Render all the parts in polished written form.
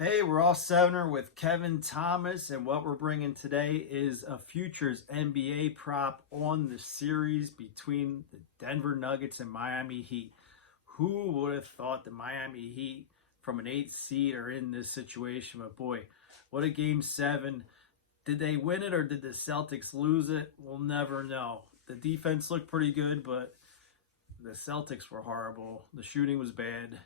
Hey, we're all sevener with Kevin Thomas, and what we're bringing today is a futures NBA prop on the series between the Denver Nuggets and Miami Heat. Who would have thought the Miami Heat, from an 8th seed, are in this situation? But boy, what a game seven. Did they win it or did the Celtics lose it? We'll never know. The defense looked pretty good, but the Celtics were horrible. The shooting was bad.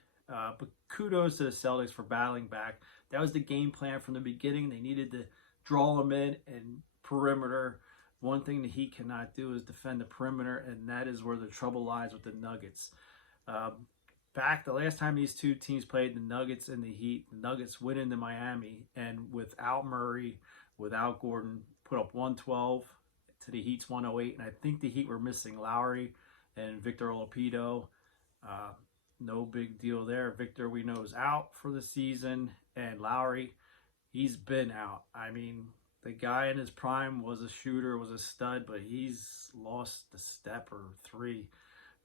But kudos to the Celtics for battling back. That was the game plan from the beginning. They needed to draw them in and perimeter. One thing the Heat cannot do is defend the perimeter, and that is where the trouble lies with the Nuggets. Back the last time these two teams played, the Nuggets and the Heat, the Nuggets went into Miami, and without Murray, without Gordon, put up 112 to the Heat's 108. And I think the Heat were missing Lowry and Victor Oladipo. No big deal there. Victor, we know, is out for the season, and Lowry, he's been out. I mean, the guy in his prime was a shooter, was a stud, but he's lost a step or three.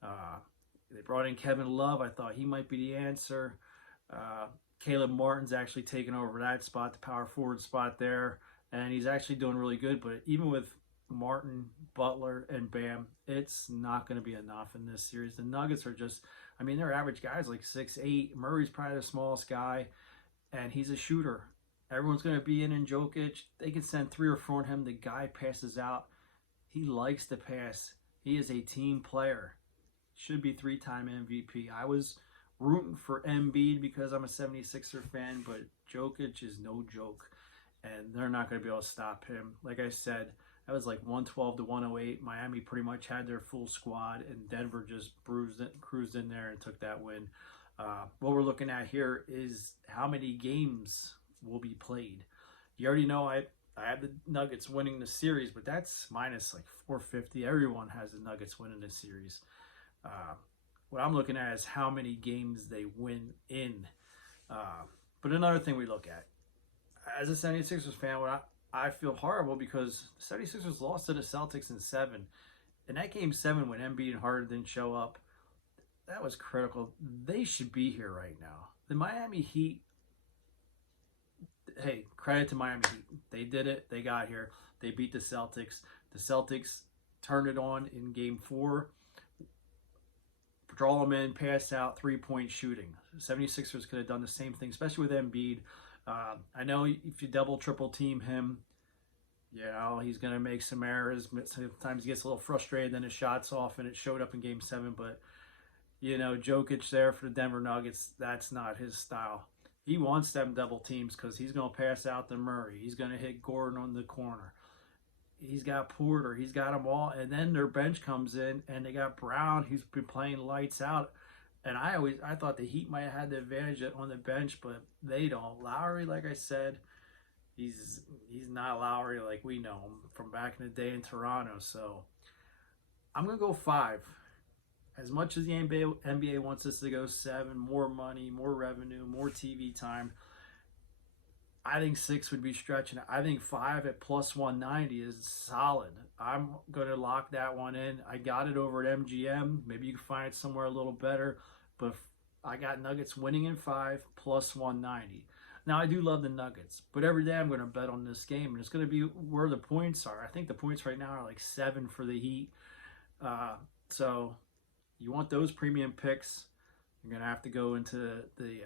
They brought in Kevin Love. I thought he might be the answer. Caleb Martin's actually taken over that spot, the power forward spot there, and he's actually doing really good. But even with Martin, Butler, and Bam, it's not going to be enough in this series. The Nuggets are just, I mean, their average guy's like 6'8". Murray's probably the smallest guy, and he's a shooter. Everyone's going to be in Jokic. They can send 3 or 4 on him. The guy passes out. He likes to pass. He is a team player. Should be 3-time MVP. I was rooting for Embiid because I'm a 76er fan, but Jokic is no joke, and they're not going to be able to stop him. Like I said, that was like 112 to 108. Miami pretty much had their full squad, and Denver just cruised in there and took that win. What we're looking at here is how many games will be played. You already know I have the Nuggets winning the series, but that's minus like 450. Everyone has the Nuggets winning the series. What I'm looking at is how many games they win in. But another thing we look at, as a 76ers fan, I feel horrible because the 76ers lost to the Celtics in 7. In that game 7, when Embiid and Harden didn't show up, that was critical. They should be here right now. The Miami Heat, hey, credit to Miami Heat. They did it. They got here. They beat the Celtics. The Celtics turned it on in game 4. Draw them in, pass out, 3-point shooting. 76ers could have done the same thing, especially with Embiid. I know if you double, triple team him, you know, he's going to make some errors. Sometimes he gets a little frustrated, then his shot's off, and it showed up in game 7. But, you know, Jokic there for the Denver Nuggets, that's not his style. He wants them double teams because he's going to pass out to Murray. He's going to hit Gordon on the corner. He's got Porter. He's got them all. And then their bench comes in, and they got Brown, who's been playing lights out. And I thought the Heat might have had the advantage on the bench, but they don't. Lowry, like I said, he's not Lowry like we know him from back in the day in Toronto. So I'm going to go 5. As much as the NBA wants us to go 7, more money, more revenue, more TV time, I think 6 would be stretching it. I think 5 at plus 190 is solid. I'm going to lock that one in. I got it over at MGM. Maybe you can find it somewhere a little better. But I got Nuggets winning in 5 plus 190. Now, I do love the Nuggets. But every day I'm going to bet on this game. And it's going to be where the points are. I think the points right now are like 7 for the Heat. So you want those premium picks, you're going to have to go into the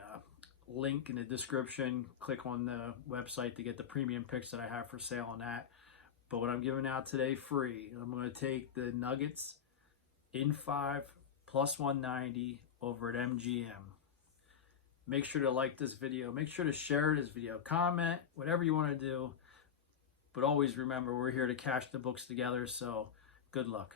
link in the description, click on the website to get the premium picks that I have for sale on that. But what I'm giving out today free, I'm going to take the Nuggets in 5 plus 190 over at MGM. Make sure to like this video. Make sure to share this video. Comment, whatever you want to do. But always remember, we're here to cash the books together, so good luck.